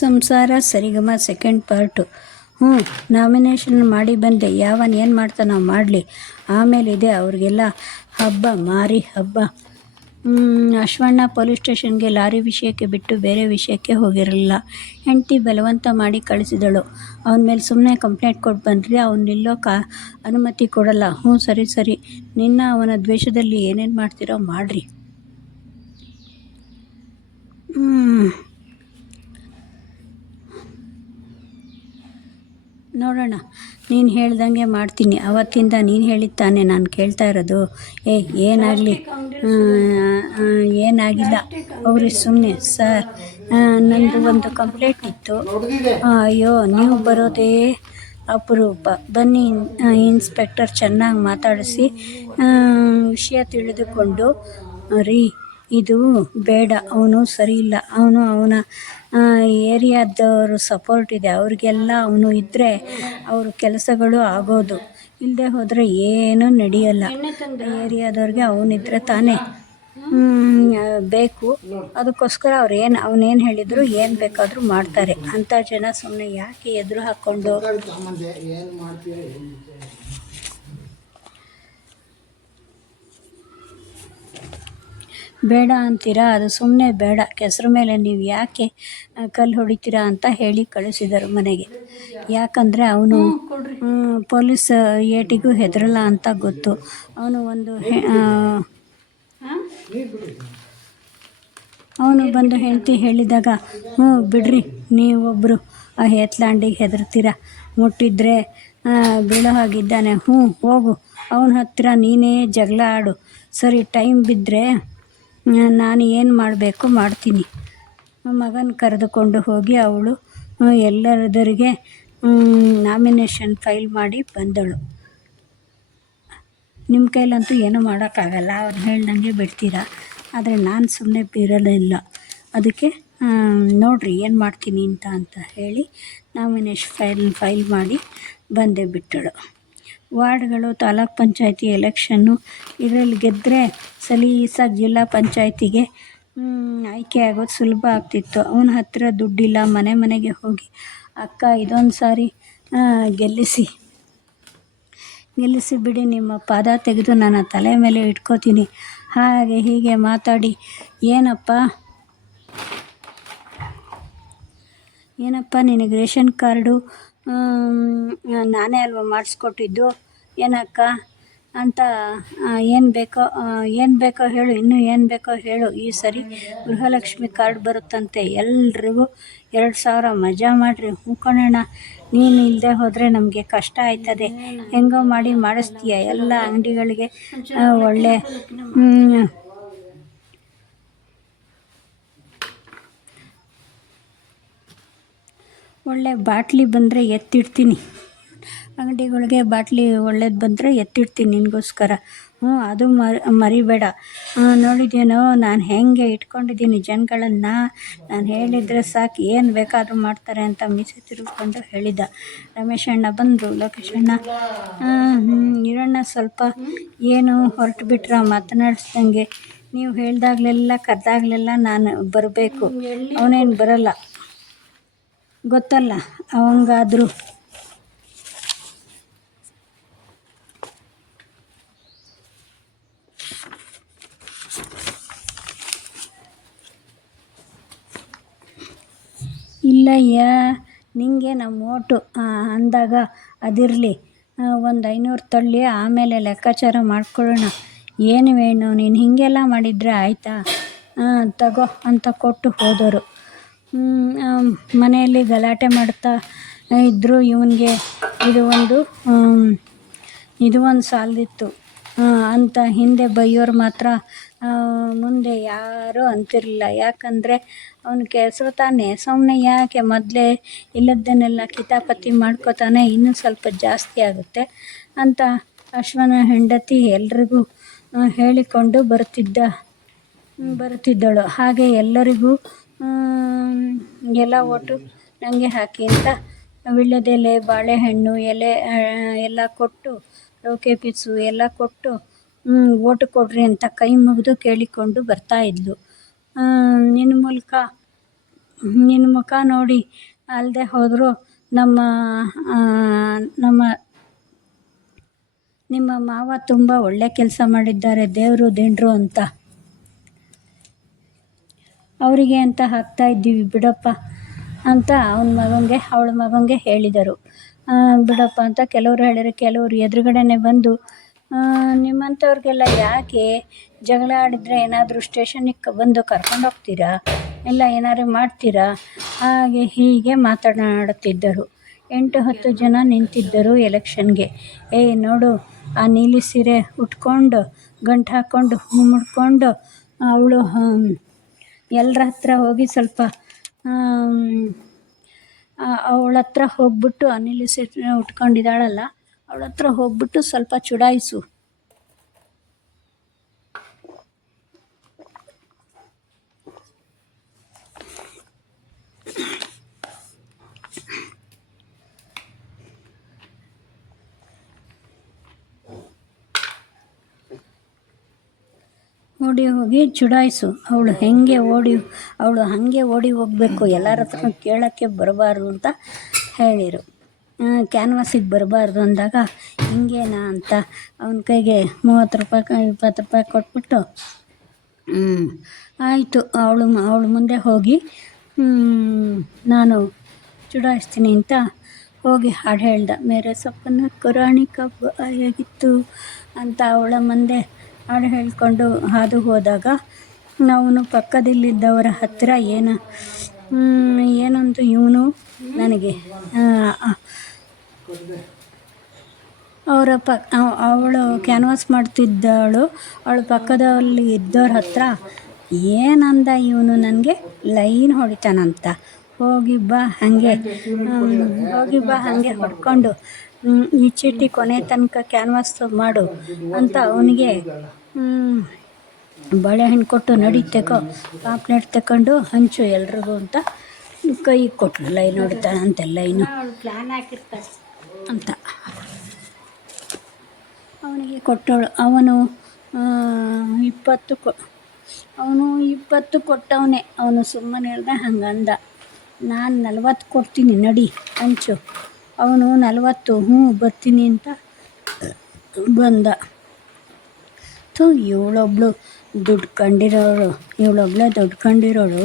ಸಂಸಾರ ಸರಿಗಮ second part. Nomination ಮಾಡಿ ಬಂದೆ. ಯಾವನ್ ಏನು ಮಾಡ್ತಾನೋ ಮಾಡಲಿ, ಆಮೇಲಿದೆ ಅವ್ರಿಗೆಲ್ಲ ಹಬ್ಬ, ಮಾರಿ ಹಬ್ಬ. ಅಶ್ವಣ್ಣ ಪೊಲೀಸ್ ಸ್ಟೇಷನ್ಗೆ ಲಾರಿ ವಿಷಯಕ್ಕೆ ಬಿಟ್ಟು ಬೇರೆ ವಿಷಯಕ್ಕೆ ಹೋಗಿರಲಿಲ್ಲ. ಹೆಂಡತಿ ಬಲವಂತ ಮಾಡಿ ಕಳಿಸಿದಳು. ಅವನ ಮೇಲೆ ಸುಮ್ಮನೆ ಕಂಪ್ಲೇಂಟ್ ಕೊಟ್ಟು ಬಂದ್ರಿ, ಅವ್ನು ನಿಲ್ಲೋಕೆ ಅನುಮತಿ ಕೊಡಲ್ಲ. ಸರಿ, ನಿನ್ನ ಅವನ ದ್ವೇಷದಲ್ಲಿ ಏನೇನು ಮಾಡ್ತೀರೋ ಮಾಡ್ರಿ. ನೋಡೋಣ, ನೀನು ಹೇಳ್ದಂಗೆ ಮಾಡ್ತೀನಿ. ಅವತ್ತಿಂದ ನೀನು ಹೇಳಿದ್ದಾನೆ ನಾನು ಕೇಳ್ತಾ ಇರೋದು. ಏನಾಗಿಲ್ಲ ಹೋಗ್ರಿ ಸುಮ್ಮನೆ. ಸರ್, ನಂದು ಒಂದು ಕಂಪ್ಲೇಂಟ್ ಇತ್ತು. ಅಯ್ಯೋ, ನೀವು ಬರೋದೇ ಅಪರೂಪ. ಬನ್ನಿ ಇನ್ಸ್ಪೆಕ್ಟರ್, ಚೆನ್ನಾಗಿ ಮಾತಾಡಿಸಿ ವಿಷಯ ತಿಳಿದುಕೊಂಡು. ರೀ, ಇದು ಬೇಡ, ಅವನು ಸರಿ ಇಲ್ಲ. ಅವನ ಏರಿಯಾದವರು ಸಪೋರ್ಟ್ ಇದೆ ಅವ್ರಿಗೆಲ್ಲ. ಅವನು ಇದ್ದರೆ ಅವ್ರ ಕೆಲಸಗಳು ಆಗೋದು, ಇಲ್ಲದೆ ಹೋದರೆ ಏನೂ ನಡೆಯಲ್ಲ. ಏರಿಯಾದವ್ರಿಗೆ ಅವನಿದ್ರೆ ತಾನೇ ಬೇಕು. ಅದಕ್ಕೋಸ್ಕರ ಅವನೇನು ಹೇಳಿದ್ರು ಏನು ಬೇಕಾದರೂ ಮಾಡ್ತಾರೆ. ಅಂಥ ಜನ ಸುಮ್ಮನೆ ಯಾಕೆ ಎದುರು ಹಾಕ್ಕೊಂಡು ಬೇಡ ಅಂತೀರಾ? ಅದು ಸುಮ್ಮನೆ ಬೇಡ. ಕೆಸರು ಮೇಲೆ ನೀವು ಯಾಕೆ ಕಲ್ಲು ಹೊಡಿತೀರಾ ಅಂತ ಹೇಳಿ ಕಳಿಸಿದರು ಮನೆಗೆ. ಯಾಕಂದರೆ ಅವನು ಪೊಲೀಸ್ ಏಟಿಗೂ ಹೆದರಲ್ಲ ಅಂತ ಗೊತ್ತು. ಅವನು ಬಂದು ಹೆಂಡತಿ ಹೇಳಿದಾಗ, ಬಿಡ್ರಿ, ನೀವೊಬ್ಬರು ಆ ಹೇತ್ಲಾಂಡಿಗೆ ಹೆದರ್ತೀರ, ಮುಟ್ಟಿದ್ರೆ ಬೀಳೋ ಹಾಗಿದ್ದಾನೆ. ಹೋಗು, ಅವನ ಹತ್ತಿರ ನೀನೇ ಜಗಳ ಆಡು. ಸರಿ, ಟೈಮ್ ಬಿದ್ದರೆ ನಾನು ಏನು ಮಾಡಬೇಕು ಮಾಡ್ತೀನಿ. ಮಗನ ಕರೆದುಕೊಂಡು ಹೋಗಿ ಅವಳು ಎಲ್ಲರದರಿಗೆ ನಾಮಿನೇಷನ್ ಫೈಲ್ ಮಾಡಿ ಬಂದಳು. ನಿಮ್ಮ ಕೈಲಂತೂ ಏನೂ ಮಾಡೋಕ್ಕಾಗಲ್ಲ, ಅವ್ರು ಹೇಳ್ದಂಗೆ ಬಿಡ್ತೀರಾ. ಆದರೆ ನಾನು ಸುಮ್ಮನೆ ಇರಲಿಲ್ಲ. ಅದಕ್ಕೆ ನೋಡಿರಿ ಏನು ಮಾಡ್ತೀನಿ ಅಂತ ಹೇಳಿ ನಾಮಿನೇಷನ್ ಫೈಲ್ ಮಾಡಿ ಬಂದೇ ಬಿಟ್ಟಳು. ವಾರ್ಡ್ಗಳು, ತಾಲೂಕ್ ಪಂಚಾಯತಿ ಎಲೆಕ್ಷನ್ನು, ಇದರಲ್ಲಿ ಗೆದ್ದರೆ ಸಲೀಸಾಗಿ ಜಿಲ್ಲಾ ಪಂಚಾಯತಿಗೆ ಆಯ್ಕೆ ಆಗೋದು ಸುಲಭ ಆಗ್ತಿತ್ತು. ಅವನ ಹತ್ತಿರ ದುಡ್ಡಿಲ್ಲ. ಮನೆಗೆ ಹೋಗಿ, ಅಕ್ಕ, ಇದೊಂದು ಸಾರಿ ಗೆಲ್ಲಿಸಿ ಬಿಡಿ, ನಿಮ್ಮ ಪಾದ ತೆಗೆದು ನನ್ನ ತಲೆ ಮೇಲೆ ಇಟ್ಕೋತೀನಿ. ಹಾಗೆ ಹೀಗೆ ಮಾತಾಡಿ, ಏನಪ್ಪ ನಿನಗೆ ರೇಷನ್ ಕಾರ್ಡು ನಾನೇ ಅಲ್ವಾ ಮಾಡಿಸ್ಕೊಟ್ಟಿದ್ದು, ಏನಕ್ಕ ಅಂತ ಏನು ಬೇಕೋ ಹೇಳು, ಇನ್ನೂ ಏನು ಬೇಕೋ ಹೇಳು. ಈ ಸರಿ ಗೃಹಲಕ್ಷ್ಮಿ ಕಾರ್ಡ್ ಬರುತ್ತಂತೆ, ಎಲ್ರಿಗೂ 2000 ಮಜಾ ಮಾಡಿರಿ. ಕಣಣ್ಣ, ನೀನು ಇಲ್ಲದೆ ಹೋದರೆ ನಮಗೆ ಕಷ್ಟ ಆಯ್ತದೆ. ಹೆಂಗೋ ಮಾಡಿ ಮಾಡಿಸ್ತೀಯ. ಎಲ್ಲ ಅಂಗಡಿಗಳಿಗೆ ಒಳ್ಳೆ ಬಾಟ್ಲಿ ಬಂದರೆ ಎತ್ತಿಡ್ತೀನಿ. ಅಂಗಡಿಗಳಿಗೆ ಬಾಟ್ಲಿ ಒಳ್ಳೇದು ಬಂದರೆ ಎತ್ತಿಡ್ತೀನಿ ನಿನಗೋಸ್ಕರ. ಅದು ಮರಿಬೇಡ. ನೋಡಿದೇನೋ ನಾನು ಹೆಂಗೆ ಇಟ್ಕೊಂಡಿದ್ದೀನಿ ಜನಗಳನ್ನು. ನಾನು ಹೇಳಿದರೆ ಸಾಕು, ಏನು ಬೇಕಾದರೂ ಮಾಡ್ತಾರೆ ಅಂತ ಮೀಸೆ ತಿರುಗಿಕೊಂಡು ಹೇಳಿದ. ರಮೇಶ್ ಅಣ್ಣ ಬಂದರು. ಲೋಕೇಶ್ ಅಣ್ಣ, ಇರೋಣ ಸ್ವಲ್ಪ, ಏನು ಹೊರಟು ಬಿಟ್ರ ಮಾತನಾಡಿಸ್ದಂಗೆ. ನೀವು ಹೇಳ್ದಾಗಲೆಲ್ಲ ಕರೆದಾಗಲೆಲ್ಲ ನಾನು ಬರಬೇಕು. ಅವನೇನು ಬರಲ್ಲ ಗೊತ್ತಲ್ಲ ಅವಂಗಾದರೂ. ಇಲ್ಲಯ್ಯ, ನಿಂಗೆ ನಮ್ಮ ಓಟು ಅಂದಾಗ ಅದಿರಲಿ, ಒಂದು 500 ತಳ್ಳಿ ಆಮೇಲೆ ಲೆಕ್ಕಾಚಾರ ಮಾಡ್ಕೊಳ್ಳೋಣ. ಏನು ವೇಣು, ನೀನು ಹೀಗೆಲ್ಲ ಮಾಡಿದರೆ ಆಯಿತಾ? ತಗೋ ಅಂತ ಕೊಟ್ಟು ಹೋದರು. ಮನೆಯಲ್ಲಿ ಗಲಾಟೆ ಮಾಡ್ತಾ ಇದ್ದರು. ಇವನಿಗೆ ಇದು ಒಂದು ಸಾಲದಿತ್ತು ಅಂತ ಹಿಂದೆ ಬೈಯೋರು ಮಾತ್ರ ಮುಂದೆ ಯಾರೂ ಅಂತಿರಲಿಲ್ಲ. ಯಾಕಂದರೆ ಅವನ ಕೆಸರು ತಾನೇ, ಸುಮ್ಮನೆ ಯಾಕೆ ಮೊದಲೇ ಇಲ್ಲದನ್ನೆಲ್ಲ ಕಿತಾಪತಿ ಮಾಡ್ಕೋತಾನೆ, ಇನ್ನೂ ಸ್ವಲ್ಪ ಜಾಸ್ತಿ ಆಗುತ್ತೆ ಅಂತ ಅಶ್ವನ ಹೆಂಡತಿ ಎಲ್ರಿಗೂ ಹೇಳಿಕೊಂಡು ಬರುತ್ತಿದ್ದಳು. ಹಾಗೆ ಎಲ್ಲರಿಗೂ ಎಲ್ಲ ಓಟು ನನಗೆ ಹಾಕಿ ಅಂತ ವೀಳ್ಯದೆಲೆ, ಬಾಳೆಹಣ್ಣು ಎಲೆ ಎಲ್ಲ ಕೊಟ್ಟು, ರೌಕೆ ಪೀಸು ಎಲ್ಲ ಕೊಟ್ಟು ಓಟು ಕೊಡ್ರಿ ಅಂತ ಕೈ ಮುಗಿದು ಕೇಳಿಕೊಂಡು ಬರ್ತಾಯಿದ್ಲು. ನಿನ್ನ ಮೂಲಕ ನಿನ್ನ ಮುಖ ನೋಡಿ ಅಲ್ಲದೆ ಹೋದರೂ ನಮ್ಮ ನಮ್ಮ ನಿಮ್ಮ ಮಾವ ತುಂಬ ಒಳ್ಳೆ ಕೆಲಸ ಮಾಡಿದ್ದಾರೆ, ದೇವರು ದಿಂಡ್ರು ಅಂತ. ಅವರಿಗೆ ಅಂತ ಹಾಕ್ತಾ ಇದ್ದೀವಿ ಬಿಡಪ್ಪ ಅಂತ ಅವಳ ಮಗನಿಗೆ ಹೇಳಿದರು. ಬಿಡಪ್ಪ ಅಂತ ಕೆಲವರು ಹೇಳಿದ್ರು. ಕೆಲವರು ಎದುರುಗಡೆನೆ ಬಂದು ನಿಮ್ಮಂಥವ್ರಿಗೆಲ್ಲ ಯಾಕೆ ಜಗಳ ಆಡಿದರೆ ಏನಾದರೂ ಸ್ಟೇಷನಿಗೆ ಬಂದು ಕರ್ಕೊಂಡೋಗ್ತೀರಾ, ಇಲ್ಲ ಏನಾದ್ರು ಮಾಡ್ತೀರಾ, ಹಾಗೆ ಹೀಗೆ ಮಾತನಾಡುತ್ತಿದ್ದರು. 8-10 ಜನ ನಿಂತಿದ್ದರು ಎಲೆಕ್ಷನ್ಗೆ. ನೋಡು, ಆ ನೀಲಿ ಸೀರೆ ಉಟ್ಕೊಂಡು ಗಂಟು ಹಾಕ್ಕೊಂಡು ಹೂ ಮುಡ್ಕೊಂಡು ಅವಳು ಎಲ್ಲರ ಹತ್ರ ಹೋಗಿ ಸ್ವಲ್ಪ ಅವಳ ಹತ್ರ ಹೋಗ್ಬಿಟ್ಟು, ಆ ನೀಲಿ ಸೀರೆ ಉಟ್ಕೊಂಡಿದ್ದಾಳಲ್ಲ ಅವಳ ಹತ್ರ ಹೋಗ್ಬಿಟ್ಟು ಸ್ವಲ್ಪ ಚುಡಾಯಿಸು. ಹೋಗಿ ಚುಡಾಯಿಸು. ಅವಳು ಹಾಗೆ ಓಡಿ ಹೋಗಬೇಕು, ಎಲ್ಲರ ಹತ್ರ ಕೇಳೋಕ್ಕೆ ಬರಬಾರ್ದು ಅಂತ ಹೇಳಿರು. ಕ್ಯಾನ್ವಾಸಿಗೆ ಬರಬಾರ್ದು ಅಂದಾಗ ಹಿಂಗೇನಾ ಅಂತ ಅವನ ಕೈಗೆ 30 ರೂಪಾಯಿ 20 ರೂಪಾಯಿ ಕೊಟ್ಬಿಟ್ಟು ಆಯಿತು ಅವಳು ಮುಂದೆ ಹೋಗಿ ನಾನು ಚುಡಾಯಿಸ್ತೀನಿ ಅಂತ ಹೋಗಿ ಹಾಡು ಹೇಳ್ದ. ಮೇರೆ ಸೊಪ್ಪನ ಕುರಾಣಿ ಕಬ್ಬು ಆಗಿತ್ತು ಅಂತ ಅವಳ ಮುಂದೆ ಹಾಡು ಹೇಳ್ಕೊಂಡು ಹಾದು ಹೋದಾಗ ಅವನು ಪಕ್ಕದಲ್ಲಿದ್ದವರ ಹತ್ತಿರ ಏನೊಂದು ಇವನು ನನಗೆ ಅವಳು ಕ್ಯಾನ್ವಾಸ್ ಮಾಡ್ತಿದ್ದವಳು ಅವಳ ಪಕ್ಕದಲ್ಲಿ ಇದ್ದವ್ರ ಹತ್ರ ಏನಂದ ಇವನು ನನಗೆ ಲೈನ್ ಹೊಡಿತಾನಂತ. ಹೋಗಿ ಬಾ ಹಾಗೆ ಹೊಡ್ಕೊಂಡು ಈ ಚೀಟಿ ಕೊನೆ ತನಕ ಕ್ಯಾನ್ವಾಸ್ ಮಾಡು ಅಂತ ಅವನಿಗೆ ಬಾಳೆಹಣ್ಣು ಕೊಟ್ಟು ನಡಿ ತೆಗೋ, ಪಾಪ್ಲೆಟ್ ತಗೊಂಡು ಹಂಚು ಎಲ್ರಿಗೂ ಅಂತ ಕೈ ಕೊಟ್ಟಳು. ಲೈನ್ ಹೊಡಿತಾನಂತೆ, ಲೈನು ಪ್ಲ್ಯಾನ್ ಹಾಕಿರ್ತಾರೆ ಅಂತ ಅವನಿಗೆ ಕೊಟ್ಟಳು. ಅವನು 20 ಕೊಟ್ಟವನೇ. ಅವನು ಸುಮ್ಮನೆ ಇರದೆ ಹಂಗಂದ. ನಾನು 40 ಕೊಡ್ತೀನಿ ನಡಿ ಹಂಚು. ಅವನು 40 ಬರ್ತೀನಿ ಅಂತ ಬಂದ. ಇವಳೊಬ್ಳು ದುಡ್ಡು ಕಂಡಿರೋಳು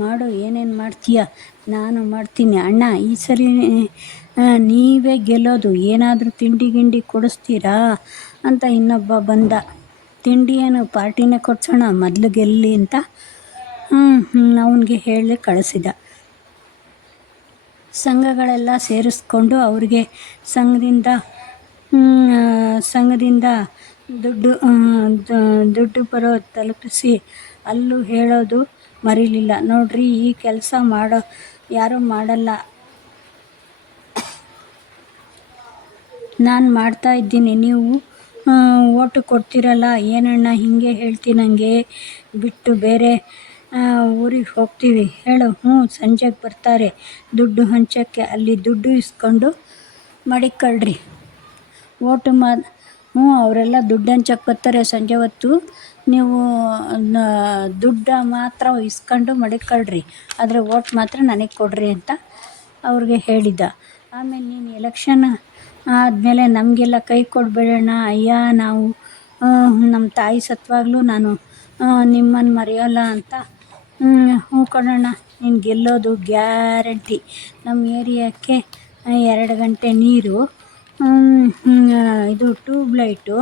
ಮಾಡು, ಏನೇನು ಮಾಡ್ತೀಯ, ನಾನು ಮಾಡ್ತೀನಿ ಅಣ್ಣ, ಈ ಸರಿ ನೀವೇ ಗೆಲ್ಲೋದು, ಏನಾದರೂ ತಿಂಡಿ ಕೊಡಿಸ್ತೀರಾ ಅಂತ ಇನ್ನೊಬ್ಬ ಬಂದ. ತಿಂಡಿ ಏನು ಪಾರ್ಟಿನೇ ಕೊಡ್ಸೋಣ, ಮೊದಲು ಗೆಲ್ಲಿ ಅಂತ ಅವನಿಗೆ ಹೇಳಿ ಕಳಿಸಿದ. ಸಂಘಗಳೆಲ್ಲ ಸೇರಿಸ್ಕೊಂಡು ಅವ್ರಿಗೆ ಸಂಘದಿಂದ ದುಡ್ಡು ಬರೋ ತಲುಪಿಸಿ ಅಲ್ಲೂ ಹೇಳೋದು ಮರೀಲಿಲ್ಲ. ನೋಡ್ರಿ, ಈ ಕೆಲಸ ಯಾರೂ ಮಾಡಲ್ಲ, ನಾನು ಮಾಡ್ತಾ ಇದ್ದೀನಿ, ನೀವು ಓಟು ಕೊಡ್ತೀರಲ್ಲ, ಏನಣ್ಣ ಹಿಂಗೆ ಹೇಳ್ತೀನಂಗೆ ಬಿಟ್ಟು ಬೇರೆ ಊರಿಗೆ ಹೋಗ್ತೀವಿ ಹೇಳು. ಸಂಜೆಗೆ ಬರ್ತಾರೆ ದುಡ್ಡು ಹಂಚೋಕ್ಕೆ, ಅಲ್ಲಿ ದುಡ್ಡು ಇಸ್ಕೊಂಡು ಮಡಿಕೊಳ್ರಿ. ಓಟು ಅವರೆಲ್ಲ ದುಡ್ಡು ಹಂಚೋಕ್ಕೆ ಬರ್ತಾರೆ ಸಂಜೆ ಹೊತ್ತು, ನೀವು ದುಡ್ಡು ಮಾತ್ರ ಇಸ್ಕೊಂಡು ಮಡಿಕೊಳ್ರಿ, ಆದರೆ ಓಟ್ ಮಾತ್ರ ನನಗೆ ಕೊಡ್ರಿ ಅಂತ ಅವ್ರಿಗೆ ಹೇಳಿದ್ದ. ಆಮೇಲೆ ನೀನು ಎಲೆಕ್ಷನ್ ಆದಮೇಲೆ ನಮಗೆಲ್ಲ ಕೈ ಕೊಡಬೇಡಣ್ಣ, ಅಯ್ಯ, ನಾವು ನಮ್ಮ ತಾಯಿ ಸತ್ವಾಗಲೂ ನಾನು ನಿಮ್ಮನ್ನು ಮರೆಯೋಲ್ಲ ಅಂತ. ಕೊಡೋಣ, ನೀನು ಗೆಲ್ಲೋದು ಗ್ಯಾರಂಟಿ. ನಮ್ಮ ಏರಿಯಾಕ್ಕೆ 2 ಗಂಟೆ ನೀರು, ಇದು ಟ್ಯೂಬ್ಲೈಟು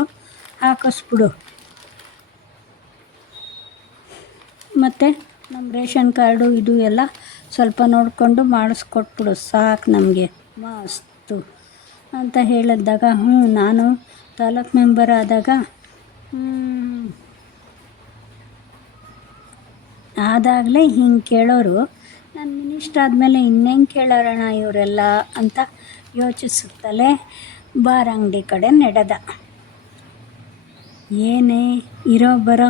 ಹಾಕಿಸ್ಬಿಡು, ಮತ್ತು ನಮ್ಮ ರೇಷನ್ ಕಾರ್ಡು ಇದು ಎಲ್ಲ ಸ್ವಲ್ಪ ನೋಡಿಕೊಂಡು ಮಾಡಿಸ್ಕೊಟ್ಬಿಡು, ಸಾಕು ನಮಗೆ ಮಸ್ತು ಅಂತ ಹೇಳಿದಾಗ ನಾನು ತಾಲೂಕು ಮೆಂಬರ್ ಆದಾಗ ಆದಾಗಲೇ ಹಿಂಗೆ ಕೇಳೋರು, ನಾನು ಮಿನಿಸ್ಟ್ರ್ ಆದಮೇಲೆ ಇನ್ನೇನು ಕೇಳೋರಣ ಇವರೆಲ್ಲ ಅಂತ ಯೋಚಿಸುತ್ತಲೇ ಬಾರ್ ಅಂಗಡಿ ಕಡೆ ನಡೆದ. ಏನೇ ಬರೋ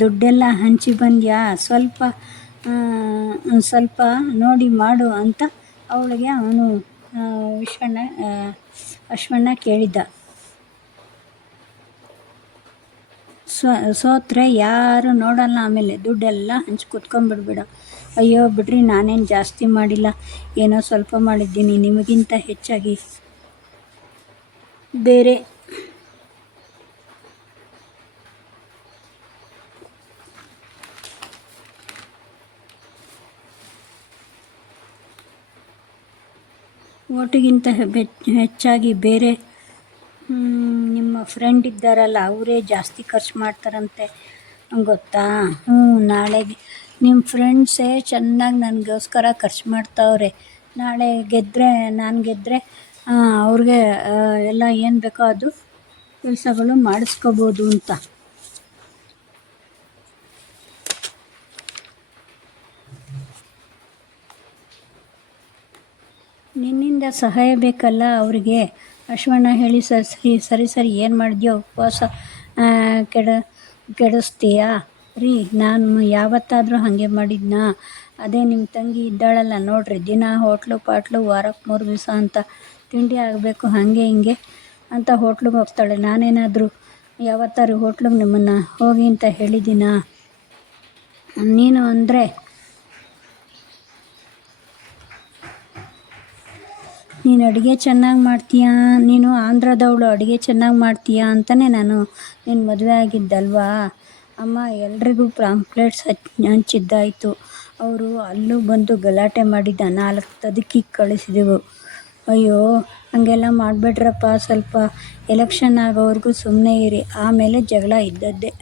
ದುಡ್ಡೆಲ್ಲ ಹಂಚಿ ಬಂದ್ಯಾ, ಸ್ವಲ್ಪ ನೋಡಿ ಮಾಡು ಅಂತ ಅವಳಿಗೆ ಅವನು ಅಶ್ವಣ್ಣ ಕೇಳಿದ್ದ. ಸೋತ್ರೆ ಯಾರು ನೋಡಲ್ಲ, ಆಮೇಲೆ ದುಡ್ಡೆಲ್ಲ ಹಂಚಿ ಕೂತ್ಕೊಂಡ್ಬಿಡ್ಬೇಡ, ಅಯ್ಯೋ ಬಿಡ್ರಿ, ನಾನೇನು ಜಾಸ್ತಿ ಮಾಡಿಲ್ಲ, ಏನೋ ಸ್ವಲ್ಪ ಮಾಡಿದ್ದೀನಿ. ನಿಮಗಿಂತ ಹೆಚ್ಚಾಗಿ ಬೇರೆ ಓಟಿಗಿಂತ ಹೆಚ್ಚಾಗಿ ಬೇರೆ ನಿಮ್ಮ ಫ್ರೆಂಡ್ ಇದ್ದಾರಲ್ಲ ಅವರೇ ಜಾಸ್ತಿ ಖರ್ಚು ಮಾಡ್ತಾರಂತೆ, ಗೊತ್ತಾ? ನಾಳೆಗೆ ನಿಮ್ಮ ಫ್ರೆಂಡ್ಸೇ ಚೆನ್ನಾಗಿ ನನಗೋಸ್ಕರ ಖರ್ಚು ಮಾಡ್ತಾವ್ರೆ. ನಾಳೆ ನಾನು ಗೆದ್ದರೆ ಅವ್ರಿಗೆ ಎಲ್ಲ ಏನು ಬೇಕೋ ಅದು ಕೆಲಸಗಳು ಮಾಡಿಸ್ಕೋಬೋದು ಅಂತ. ನಿನ್ನಿಂದ ಸಹಾಯ ಬೇಕಲ್ಲ ಅವರಿಗೆ. ಅಶ್ವಣ್ಣ ಹೇಳಿ, ಸರಿ ಏನು ಮಾಡಿದ್ಯೋ, ಉಪವಾಸ ಕೆಡಿಸ್ತೀಯಾ ರೀ? ನಾನು ಯಾವತ್ತಾದರೂ ಹಾಗೆ ಮಾಡಿದ್ನಾ? ಅದೇ ನಿಮ್ಮ ತಂಗಿ ಇದ್ದಾಳಲ್ಲ ನೋಡ್ರಿ, ದಿನ ಹೋಟ್ಲು ಪಾಟ್ಲು, ವಾರಕ್ಕೆ 3 ದಿವಸ ಅಂತ ತಿಂಡಿ ಆಗಬೇಕು ಹಾಗೆ ಹಿಂಗೆ ಅಂತ ಹೋಟ್ಲಿಗೆ ಹೋಗ್ತಾಳೆ. ನಾನೇನಾದರೂ ಯಾವತ್ತಾದ್ರು ಹೋಟ್ಲಿಗೆ ನಿಮ್ಮನ್ನು ಹೋಗಿ ಅಂತ ಹೇಳಿದ್ದೀನಾ? ನೀನು ಅಂದರೆ ನೀನು ಅಡುಗೆ ಚೆನ್ನಾಗಿ ಮಾಡ್ತೀಯಾ, ನೀನು ಆಂಧ್ರದವಳು, ಅಡುಗೆ ಚೆನ್ನಾಗಿ ಮಾಡ್ತೀಯಾ ಅಂತಲೇ ನಾನು ನಿನ್ನ ಮದುವೆ ಆಗಿದ್ದಲ್ವಾ? ಅಮ್ಮ ಎಲ್ರಿಗೂ ಪಾಂಪ್ಲೆಟ್ಸ್ ಹಂಚಿದ್ದಾಯಿತು. ಅವರು ಅಲ್ಲೂ ಬಂದು ಗಲಾಟೆ ಮಾಡಿದ್ದ, 4 ತದಕಿಗೆ ಕಳಿಸಿದೆವು. ಅಯ್ಯೋ ಹಾಗೆಲ್ಲ ಮಾಡಬೇಡ್ರಪ್ಪ, ಸ್ವಲ್ಪ ಎಲೆಕ್ಷನ್ ಆಗೋವರೆಗೂ ಸುಮ್ಮನೆ ಇರಿ, ಆಮೇಲೆ ಜಗಳ ಇದ್ದದ್ದೇ.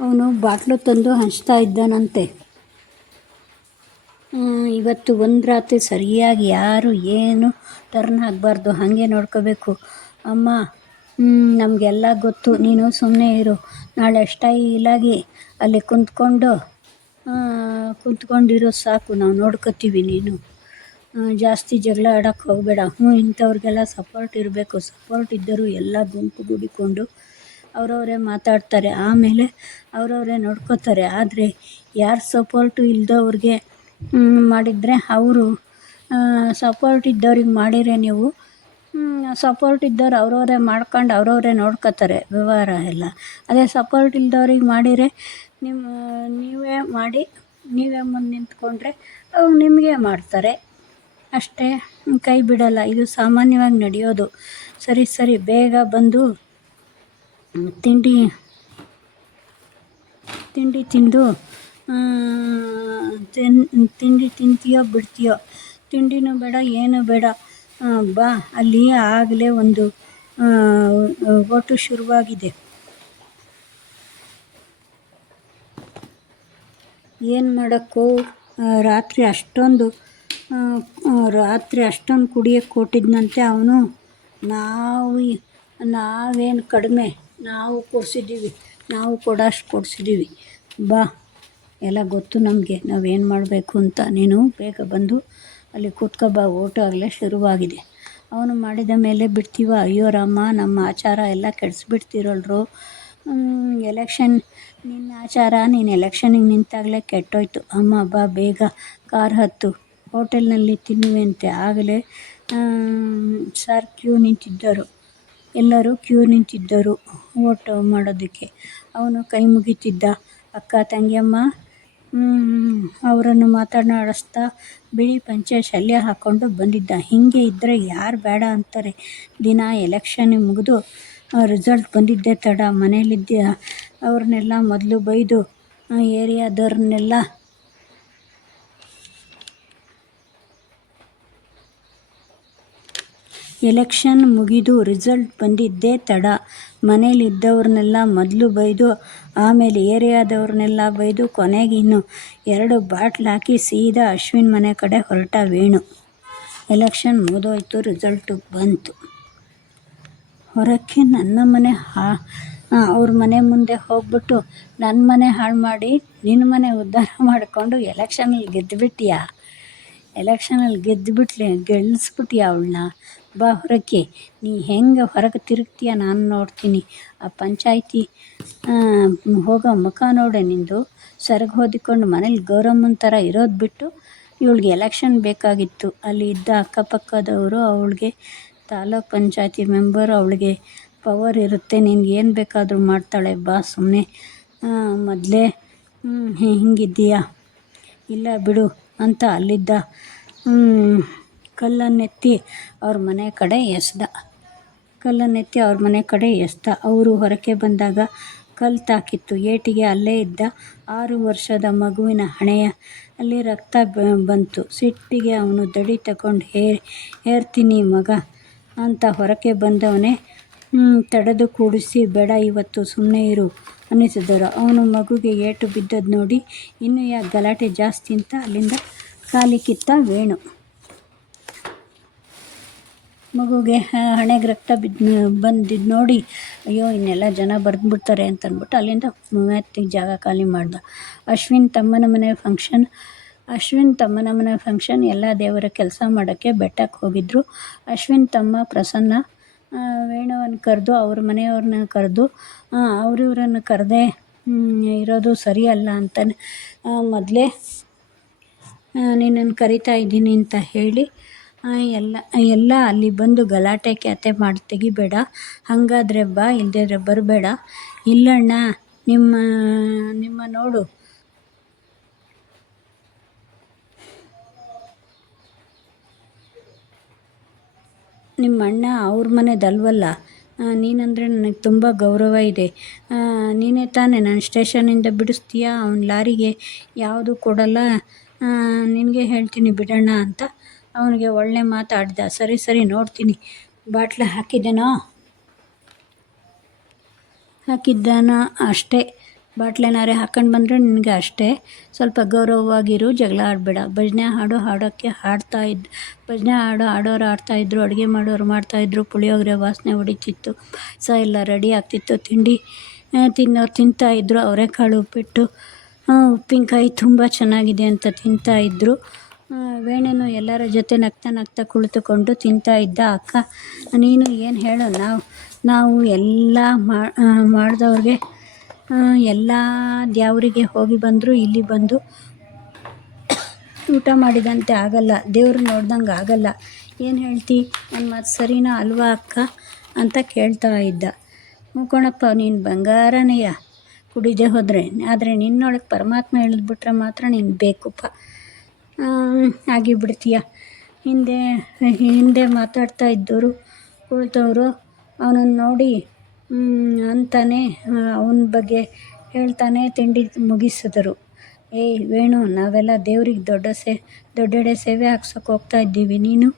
ಅವನು ಬಾಟ್ಲು ತಂದು ಹಂಚ್ತಾ ಇದ್ದಾನಂತೆ. ಇವತ್ತು ಒಂದು ರಾತ್ರಿ ಸರಿಯಾಗಿ ಯಾರು ಏನು ಟರ್ನ್ ಆಗಬಾರ್ದು, ಹಾಗೆ ನೋಡ್ಕೋಬೇಕು. ಅಮ್ಮ ನಮಗೆಲ್ಲ ಗೊತ್ತು, ನೀನು ಸುಮ್ಮನೆ ಇರು. ನಾಳೆ ಸ್ಟೈಲಾಗಿ ಅಲ್ಲಿ ಕುಂತ್ಕೊಂಡಿರೋ ಸಾಕು, ನಾವು ನೋಡ್ಕೋತೀವಿ. ನೀನು ಜಾಸ್ತಿ ಜಗಳ ಆಡೋಕ್ಕೆ ಹೋಗಬೇಡ. ಇಂಥವ್ರಿಗೆಲ್ಲ ಸಪೋರ್ಟ್ ಇರಬೇಕು. ಸಪೋರ್ಟ್ ಇದ್ದರೂ ಎಲ್ಲ ಗುಂಪುಗೂಡಿಕೊಂಡು ಅವರವರೇ ಮಾತಾಡ್ತಾರೆ, ಆಮೇಲೆ ಅವರವರೇ ನೋಡ್ಕೋತಾರೆ. ಆದರೆ ಯಾರು ಸಪೋರ್ಟು ಇಲ್ಲದವ್ರಿಗೆ ಮಾಡಿದರೆ ಅವರು ಸಪೋರ್ಟ್ ಇದ್ದವ್ರಿಗೆ ಮಾಡಿದರೆ ನೀವು ಸಪೋರ್ಟ್ ಇದ್ದವ್ರು ಅವರವರೇ ಮಾಡ್ಕೊಂಡು ಅವರವರೇ ನೋಡ್ಕೋತಾರೆ ವ್ಯವಹಾರ ಎಲ್ಲ. ಅದೇ ಸಪೋರ್ಟ್ ಇಲ್ಲದವ್ರಿಗೆ ಮಾಡಿದರೆ ನೀವೇ ಮುಂದೆ ನಿಂತ್ಕೊಂಡ್ರೆ ಅವ್ರು ನಿಮಗೆ ಮಾಡ್ತಾರೆ ಅಷ್ಟೇ, ಕೈ ಬಿಡಲ್ಲ. ಇದು ಸಾಮಾನ್ಯವಾಗಿ ನಡೆಯೋದು. ಸರಿ ಬೇಗ ಬಂದು ತಿಂಡಿ ತಿಂದು ತಿಂಡಿ ತಿಂತೀಯೋ ಬಿಡ್ತೀಯೋ? ತಿಂಡಿನೂ ಬೇಡ, ಏನೂ ಬೇಡ, ಬಾ. ಅಲ್ಲಿ ಆಗಲೇ ಒಂದು ಓಟು ಶುರುವಾಗಿದೆ. ಏನು ಮಾಡೋಕ್ಕೋ? ರಾತ್ರಿ ಅಷ್ಟೊಂದು ಕುಡಿಯೋಕ್ಕೆ ಕೊಟ್ಟಿದ್ದಂತೆ ಅವನು. ನಾವೇನು ಕಡಿಮೆ? ನಾವು ಕೊಡೋಷ್ಟು ಕೊಡಿಸಿದ್ದೀವಿ. ಬಾ, ಎಲ್ಲ ಗೊತ್ತು ನಮಗೆ, ನಾವೇನು ಮಾಡಬೇಕು ಅಂತ. ನೀನು ಬೇಗ ಬಂದು ಅಲ್ಲಿ ಕೂತ್ಕೊ ಬಾ, ಓಟು ಆಗಲೇ ಶುರುವಾಗಿದೆ. ಅವನು ಮಾಡಿದ ಮೇಲೆ ಬಿಡ್ತೀವ? ಅಯ್ಯೋ ರಾಮ, ನಮ್ಮ ಆಚಾರ ಎಲ್ಲ ಕೆಡಿಸ್ಬಿಡ್ತೀರಲ್ರು. ಎಲೆಕ್ಷನ್ ನಿನ್ನ ಆಚಾರ ನೀನು ಎಲೆಕ್ಷನಿಗೆ ನಿಂತಾಗಲೇ ಕೆಟ್ಟೋಯ್ತು. ಅಮ್ಮ ಬಾ, ಬೇಗ ಕಾರ್ ಹತ್ತು, ಹೋಟೆಲ್ನಲ್ಲಿ ತಿನ್ನುವಂತೆ. ಆಗಲೇ ಸರ್ ಎಲ್ಲರೂ ಕ್ಯೂ ನಿಂತಿದ್ದರು ವೋಟ್ ಮಾಡೋದಕ್ಕೆ. ಅವನು ಕೈ ಮುಗಿತಿದ್ದ. ಅಕ್ಕ ತಂಗಿಯಮ್ಮ ಅವರನ್ನು ಮಾತನಾಡಿಸ್ತಾ ಬಿಳಿ ಪಂಚೆ ಶಲ್ಯ ಹಾಕ್ಕೊಂಡು ಬಂದಿದ್ದ. ಹೀಗೆ ಇದ್ದರೆ ಯಾರು ಬೇಡ ಅಂತಾರೆ? ದಿನ ಎಲೆಕ್ಷನ್ ಮುಗಿದು ರಿಸಲ್ಟ್ ಬಂದಿದ್ದೇ ತಡ. ಮನೇಲಿದ್ದ ಅವ್ರನ್ನೆಲ್ಲ ಮೊದಲು ಬೈದು ಏರಿಯಾದವ್ರನ್ನೆಲ್ಲ ಎಲೆಕ್ಷನ್ ಮುಗಿದು ರಿಸಲ್ಟ್ ಬಂದಿದ್ದೇ ತಡ. ಮನೇಲಿದ್ದವ್ರನ್ನೆಲ್ಲ ಮೊದಲು ಬೈದು, ಆಮೇಲೆ ಏರಿಯಾದವ್ರನ್ನೆಲ್ಲ ಬೈದು, ಕೊನೆಗೆ ಇನ್ನು 2 ಬಾಟ್ಲ್ ಹಾಕಿ ಸೀದಾ ಅಶ್ವಿನ್ ಮನೆ ಕಡೆ ಹೊರಟ ವೇಣು. ಎಲೆಕ್ಷನ್ ಮುಗಿದೋಯ್ತು, ರಿಸಲ್ಟು ಬಂತು. ಹೊರಕ್ಕೆ ಅವ್ರ ಮನೆ ಮುಂದೆ ಹೋಗ್ಬಿಟ್ಟು ನನ್ನ ಮನೆ ಹಾಳು ಮಾಡಿ ನಿನ್ನ ಮನೆ ಉದ್ಧಾರ ಮಾಡಿಕೊಂಡು ಎಲೆಕ್ಷನಲ್ಲಿ ಗೆಲ್ಲಿಸ್ಬಿಟ್ಯಾ ಅವಳನ್ನ? ಬಾ ಹೊರಕ್ಕೆ. ನೀ ಹೆಂಗೆ ಹೊರಗೆ ತಿರುಗ್ತೀಯ ನಾನು ನೋಡ್ತೀನಿ. ಆ ಪಂಚಾಯ್ತಿ ಹೋಗೋ ಮುಖ ನೋಡೆ ನಿಂದು. ಸೆರಗು ಹೊದಿಕೊಂಡು ಮನೇಲಿ ಗೌರಮ್ಮನ ಥರ ಇರೋದು ಬಿಟ್ಟು ಇವಳಿಗೆ ಎಲೆಕ್ಷನ್ ಬೇಕಾಗಿತ್ತು. ಅಲ್ಲಿ ಇದ್ದ ಅಕ್ಕಪಕ್ಕದವರು ಅವಳಿಗೆ ತಾಲೂಕ್ ಪಂಚಾಯತಿ ಮೆಂಬರ್, ಅವಳಿಗೆ ಪವರ್ ಇರುತ್ತೆ, ನಿನ್ಗೆ ಏನು ಬೇಕಾದರೂ ಮಾಡ್ತಾಳೆ, ಬಾ ಸುಮ್ಮನೆ ಮೊದಲೇ ಹಿಂಗಿದ್ದೀಯಾ, ಇಲ್ಲ ಬಿಡು ಅಂತ ಅಲ್ಲಿದ್ದ ಕಲ್ಲನ್ನೆತ್ತಿ ಅವ್ರ ಮನೆ ಕಡೆ ಎಸ್ದ. ಅವರು ಹೊರಕ್ಕೆ ಬಂದಾಗ ಕಲ್ಲು ತಾಕಿತ್ತು ಏಟಿಗೆ. ಅಲ್ಲೇ ಇದ್ದ 6 ವರ್ಷದ ಮಗುವಿನ ಹಣೆಯಲ್ಲಿ ರಕ್ತ ಬಂತು. ಸಿಟ್ಟಿಗೆ ಅವನು ದಡಿ ತಗೊಂಡು ಹೇರ್ತೀನಿ ಮಗ ಅಂತ ಹೊರಕ್ಕೆ ಬಂದವನೇ ತಡೆದು ಕೂಡಿಸಿ, ಬೇಡ ಇವತ್ತು ಸುಮ್ಮನೆ ಇರು ಅನ್ನಿಸಿದರು. ಅವನು ಮಗುಗೆ ಏಟು ಬಿದ್ದದ್ದು ನೋಡಿ ಇನ್ನೂ ಯಾಕೆ ಗಲಾಟೆ ಜಾಸ್ತಿ ಅಂತ ಅಲ್ಲಿಂದ ಖಾಲಿ ಕಿತ್ತ ವೇಣು. ಮಗುಗೆ ಹಣೆಗೆ ರಕ್ತ ಬಂದಿದ್ದು ನೋಡಿ ಅಯ್ಯೋ ಇನ್ನೆಲ್ಲ ಜನ ಬರೆದ್ಬಿಡ್ತಾರೆ ಅಂತಂದ್ಬಿಟ್ಟು ಅಲ್ಲಿಂದ ಮೆತ್ತಿಗೆ ಜಾಗ ಖಾಲಿ ಮಾಡ್ದ. ಅಶ್ವಿನ್ ತಮ್ಮನ ಮನೆ ಫಂಕ್ಷನ್. ಎಲ್ಲ ದೇವರ ಕೆಲಸ ಮಾಡೋಕ್ಕೆ ಬೆಟ್ಟಕ್ಕೆ ಹೋಗಿದ್ರು. ಅಶ್ವಿನ್ ತಮ್ಮ ಪ್ರಸನ್ನ ವೇಣುವನ್ನು ಕರೆದು ಅವ್ರ ಮನೆಯವ್ರನ್ನ ಕರೆದು ಅವರಿವ್ರನ್ನು ಕರೆದೇ ಇರೋದು ಸರಿಯಲ್ಲ ಅಂತ ಮೊದಲೇ ನಿನ್ನನ್ನು ಕರಿತಾ ಇದ್ದೀನಿ ಅಂತ ಹೇಳಿ ಎಲ್ಲ ಅಲ್ಲಿ ಬಂದು ಗಲಾಟೆ ಕ್ಯಾತೆ ಮಾಡಿ ತೆಗಿಬೇಡ. ಹಾಗಾದರೆ ಬಾ, ಇಲ್ಲದಿದ್ರೆ ಬರಬೇಡ. ಇಲ್ಲಣ್ಣ ನಿಮ್ಮ ನೋಡು ನಿಮ್ಮ ಅಣ್ಣ ಅವ್ರ ಮನೆದಲ್ವಲ್ಲ. ನೀನಂದರೆ ನನಗೆ ತುಂಬ ಗೌರವ ಇದೆ. ನೀನೇ ತಾನೇ ನನ್ನ ಸ್ಟೇಷನಿಂದ ಬಿಡಿಸ್ತೀಯಾ. ಅವನ ಲಾರಿಗೆ ಯಾವುದು ಕೊಡಲ್ಲ. ನಿನಗೆ ಹೇಳ್ತೀನಿ ಬಿಡಣ್ಣ ಅಂತ ಅವನಿಗೆ ಒಳ್ಳೆ ಮಾತಾಡಿದ. ಸರಿ ನೋಡ್ತೀನಿ, ಬಾಟ್ಲ ಹಾಕಿದ್ದಾನ ಅಷ್ಟೇ. ಬಾಟ್ಲೆನಾರೆ ಹಾಕ್ಕೊಂಡು ಬಂದರೆ ನಿನಗೆ ಅಷ್ಟೇ. ಸ್ವಲ್ಪ ಗೌರವವಾಗಿರು, ಜಗಳ ಆಡಬೇಡ. ಭಜನೆ ಹಾಡು ಆಡೋರು ಆಡ್ತಾಯಿದ್ರು, ಅಡುಗೆ ಮಾಡೋರು ಮಾಡ್ತಾಯಿದ್ರು. ಪುಳಿಯೋಗರೆ ವಾಸನೆ ಹೊಡಿತಿತ್ತು, ಪಾಯಸ ಎಲ್ಲ ರೆಡಿ ಆಗ್ತಿತ್ತು. ತಿಂಡಿ ತಿನ್ನೋರು ತಿಂತಾಯಿದ್ರು. ಅವರೆಕಾಳು ಉಪ್ಪಿಟ್ಟು, ಉಪ್ಪಿನಕಾಯಿ ತುಂಬ ಚೆನ್ನಾಗಿದೆ ಅಂತ ತಿಂತಾಯಿದ್ರು. ವೇಣುನು ಎಲ್ಲರ ಜೊತೆ ನಗ್ತಾ ಕುಳಿತುಕೊಂಡು ತಿಂತಾಯಿದ್ದ. ಅಕ್ಕ ನೀನು ಏನು ಹೇಳು, ನಾವು ಎಲ್ಲ ಮಾಡಿದವ್ರಿಗೆ ಎಲ್ಲ ದ್ಯಾವ್ರಿಗೆ ಹೋಗಿ ಬಂದರೂ ಇಲ್ಲಿ ಬಂದು ಊಟ ಮಾಡಿದಂತೆ ಆಗಲ್ಲ, ದೇವ್ರು ನೋಡ್ದಂಗೆ ಆಗಲ್ಲ. ಏನು ಹೇಳ್ತಿ, ನನ್ನ ಮಾತು ಸರಿನಾ ಅಲ್ವಾ ಅಕ್ಕ ಅಂತ ಕೇಳ್ತಾ ಇದ್ದ. ಕಣಪ್ಪ, ನೀನು ಬಂಗಾರನೆಯ ಕುಡಿದೇ ಹೋದರೆ. ಆದರೆ ನಿನ್ನೊಳಗೆ ಪರಮಾತ್ಮ ಇಳಿದ್ಬಿಟ್ರೆ ಮಾತ್ರ ನೀನು ಬೇಕುಪ್ಪ ಆಗಿಬಿಡ್ತೀಯ. ಹಿಂದೆ ಮಾತಾಡ್ತಾ ಇದ್ದವರು ಕುಳಿತವರು ಅವನನ್ನು ನೋಡಿ ಅಂತಾನೆ ಅವನ ಬಗ್ಗೆ ಹೇಳ್ತಾನೆ ತಿಂಡಿ ಮುಗಿಸಿದರು. ಏಯ್ ವೇಣು, ನಾವೆಲ್ಲ ದೇವ್ರಿಗೆ ದೊಡ್ಡೆಡೆ ಸೇವೆ ಹಾಕ್ಸೋಕೆ ಹೋಗ್ತಾ ಇದ್ದೀವಿ. ನೀನು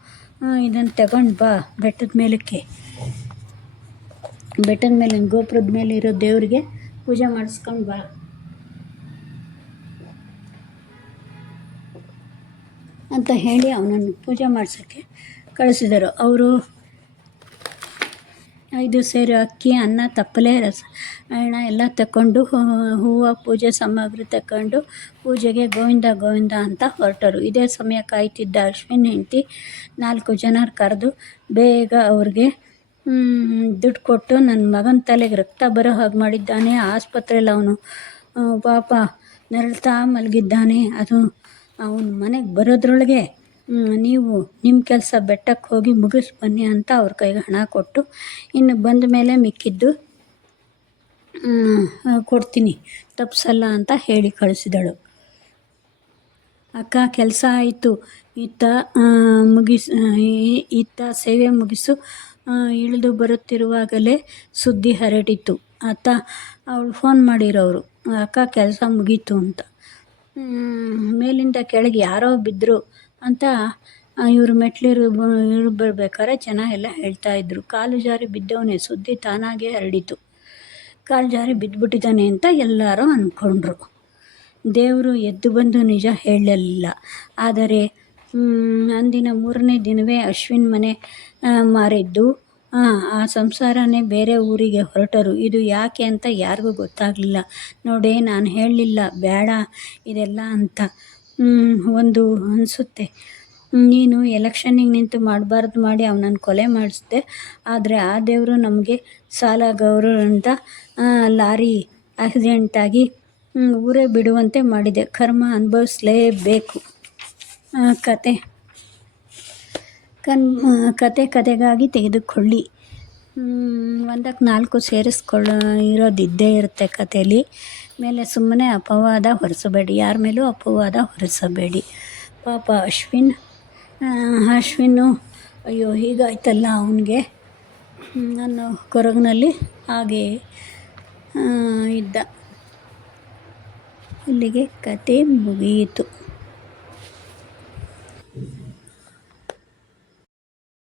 ಇದನ್ನು ತಗೊಂಡು ಬಾ, ಬೆಟ್ಟದ ಮೇಲೆ ಗೋಪುರದ ಮೇಲೆ ಇರೋ ದೇವ್ರಿಗೆ ಪೂಜೆ ಮಾಡಿಸ್ಕೊಂಡು ಬಾ ಅಂತ ಹೇಳಿ ಅವನನ್ನು ಪೂಜೆ ಮಾಡಿಸೋಕ್ಕೆ ಕಳಿಸಿದರು. ಅವರು 5 ಸೇರು ಅಕ್ಕಿ, ಅನ್ನ, ತಪ್ಪಲೆ, ರಸಾಯನ ಎಲ್ಲ ತಗೊಂಡು ಹೂವು, ಪೂಜೆ ಸಾಮಗ್ರಿ ತಗೊಂಡು ಪೂಜೆಗೆ ಗೋವಿಂದ ಅಂತ ಹೊರಟರು. ಇದೇ ಸಮಯ ಕಾಯ್ತಿದ್ದ ಅಶ್ವಿನ್ ಹೆಂಡತಿ 4 ಜನರು ಕರೆದು ಬೇಗ ಅವ್ರಿಗೆ ದುಡ್ಡು ಕೊಟ್ಟು, ನನ್ನ ಮಗನ ತಲೆಗೆ ರಕ್ತ ಬರೋ ಹಾಗೆ ಮಾಡಿದ್ದಾನೆ, ಆಸ್ಪತ್ರೆಯಲ್ಲಿ ಅವನು ಪಾಪ ನರಳ್ತಾ ಮಲಗಿದ್ದಾನೆ, ಅದು ಅವನ ಮನೆಗೆ ಬರೋದ್ರೊಳಗೆ ನೀವು ನಿಮ್ಮ ಕೆಲಸ ಬೆಟ್ಟಕ್ಕೆ ಹೋಗಿ ಮುಗಿಸಿ ಬನ್ನಿ ಅಂತ ಅವ್ರ ಕೈಗೆ ಹಣ ಕೊಟ್ಟು, ಇನ್ನು ಬಂದ ಮೇಲೆ ಮಿಕ್ಕಿದ್ದು ಕೊಡ್ತೀನಿ, ತಪ್ಪಿಸಲ್ಲ ಅಂತ ಹೇಳಿ ಕಳಿಸಿದಳು. ಅಕ್ಕ ಕೆಲಸ ಆಯಿತು, ಇತ್ತ ಸೇವೆ ಮುಗಿಸು ಇಳಿದು ಬರುತ್ತಿರುವಾಗಲೇ ಸುದ್ದಿ ಹರಡಿತು. ಅವಳು ಫೋನ್ ಮಾಡಿರೋರು, ಅಕ್ಕ ಕೆಲಸ ಮುಗೀತು ಅಂತ. ಮೇಲಿಂದ ಕೆಳಗೆ ಯಾರೋ ಬಿದ್ದರು ಅಂತ ಇವರು ಮೆಟ್ಲಿರು ಬರ್ಬೇಕಾದ್ರೆ ಜನ ಎಲ್ಲ ಹೇಳ್ತಾಯಿದ್ರು. ಕಾಲು ಜಾರಿ ಬಿದ್ದವನೇ, ಸುದ್ದಿ ತಾನಾಗೇ ಹರಡಿತು. ಕಾಲು ಜಾರಿ ಬಿದ್ದುಬಿಟ್ಟಿದ್ದಾನೆ ಅಂತ ಎಲ್ಲರೂ ಅಂದ್ಕೊಂಡ್ರು. ದೇವರು ಎದ್ದು ಬಂದು ನಿಜ ಹೇಳಲಿಲ್ಲ. ಆದರೆ ಅಂದಿನ 3ನೇ ದಿನವೇ ಅಶ್ವಿನ್ ಮನೆ ಮಾರಿದ್ದು, ಆ ಸಂಸಾರನೇ ಬೇರೆ ಊರಿಗೆ ಹೊರಟರು. ಇದು ಯಾಕೆ ಅಂತ ಯಾರಿಗೂ ಗೊತ್ತಾಗಲಿಲ್ಲ. ನೋಡೇ, ನಾನು ಹೇಳಲಿಲ್ಲ ಬೇಡ ಇದೆಲ್ಲ ಅಂತ. ಒಂದು ಅನಿಸುತ್ತೆ, ನೀನು ಎಲೆಕ್ಷನ್ನಿಗೆ ನಿಂತು ಮಾಡಬಾರ್ದು ಮಾಡಿ ಅವನನ್ನು ಕೊಲೆ ಮಾಡಿಸ್ದೆ. ಆದರೆ ಆ ದೇವರು ನಮಗೆ ಸಾಲ ಗೌರವದಿಂದ ಲಾರಿ ಆಕ್ಸಿಡೆಂಟಾಗಿ ಊರೇ ಬಿಡುವಂತೆ ಮಾಡಿದೆ. ಕರ್ಮ ಅನುಭವಿಸಲೇಬೇಕು. ಕತೆ ಕತೆಗಾಗಿ ತೆಗೆದುಕೊಳ್ಳಿ. ಒಂದಕ್ಕೆ 4 ಇರೋದಿದ್ದೇ ಇರುತ್ತೆ ಕಥೆಯಲ್ಲಿ. ಮೇಲೆ ಸುಮ್ಮನೆ ಅಪವಾದ ಹೊರಿಸಬೇಡಿ, ಯಾರ ಮೇಲೂ ಅಪವಾದ ಹೊರಿಸಬೇಡಿ. ಪಾಪ ಅಶ್ವಿನ್ನು ಅಯ್ಯೋ ಹೀಗಾಯ್ತಲ್ಲ ಅವನಿಗೆ ಅನ್ನೋ ಕೊರಗಿನಲ್ಲಿ ಹಾಗೇ ಇದ್ದ. ಇಲ್ಲಿಗೆ ಕತೆ ಮುಗಿಯಿತು.